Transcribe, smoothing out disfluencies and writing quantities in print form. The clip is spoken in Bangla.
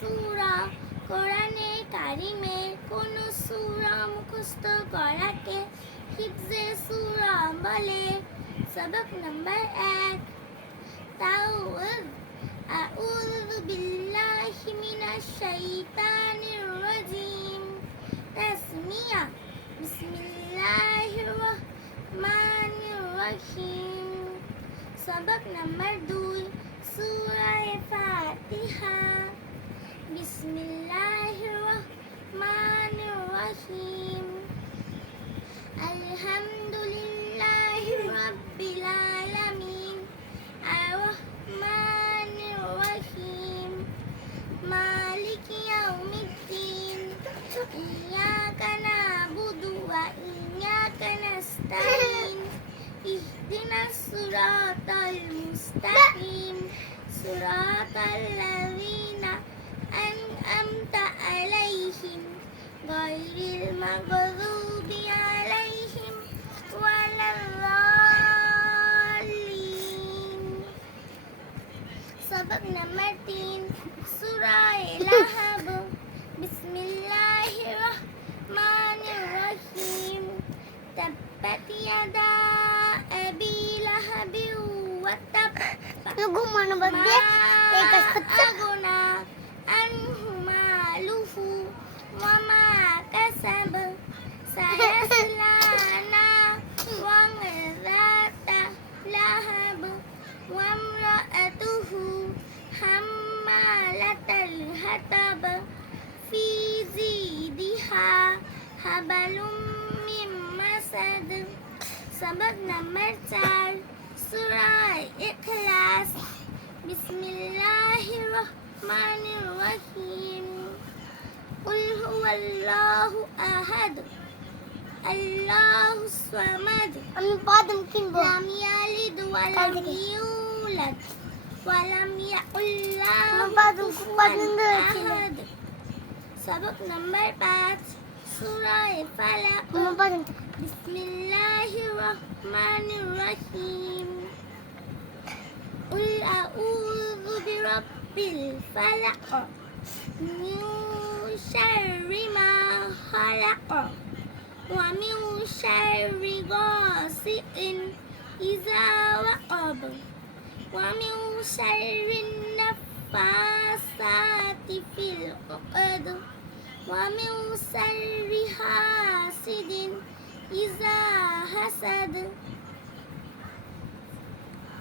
সূরা কোরআনে কারিমের কোন সূরা মুখস্থ করাকে হিফজে সূরা বলে। সবক নাম্বার 1 তাওয়াজ আউযু বিল্লাহি মিনাশ শাইতানির রাজিম। তাসমিয়া বিসমিল্লাহির রহমানির রহিম। সবক নাম্বার 2 সূরা ফাতিহা। বিসমিল্লাহির রহমানির রহিম। আলহামদুলিল্লাহি রাব্বিল আলামিন আর রহমানির রহিম মালিকি ইয়াউমিদ্দিন ইয়াকা না'বুদু ওয়া ইয়াকা নাস্তাঈন ইহদিনাস সিরাতাল মুস্তাকিম সিরাতাল লাযিনা আন'আমতা আলাইহিম গায়রিল মাগযুবি আলাইহিম ওয়ালাদ-দাল্লিন। সবক নাম্বার 3 সূরা লাহাব। বিসমিল্লাহির রহমানির রহিম। তাব্বাত ইয়াদা আবি লাহাবি ওয়া তাব ঘুমানো বাদ দিয়ে এই কাজ করছে। আগনা আনহু মালুহু ওয়া মা কাসাব সায়াসলা নারান যাতা লাহাব ওয়া ইমরাআতুহু হাম্মালাতাল হাতাব ফি জিদিহা হাবালুম মিন মাসাদ। সবক নাম্বার 4 সূরা ইখলাস। বিসমিল্লাহির রহমানির রহিম। কুল হুয়াল্লাহু আহাদ আল্লাহুস সামাদ আমি বাদাম কিনবো। লাম ইয়ালিদ ওয়া লাম ইউলাদ ওয়া লাম ইয়াকুল লাহু বাদাম কুফুয়ান ধরেছিল। আহাদ। সবক নাম্বার 5 সূরা ফালাক। আমার বাদাম বিসমিল্লাহির রহমানির রহিম। কুল আউযু বিরাব্বিল ফালাক মিন শাররি মা খালাক ওয়া মিন শাররি গাসিকিন ইযা ওয়াকাব ওয়া মিন শাররি নাফাসাতি ফিল উকদ ওয়া মিন শাররি হাসিদিন ইযা হাসাদ।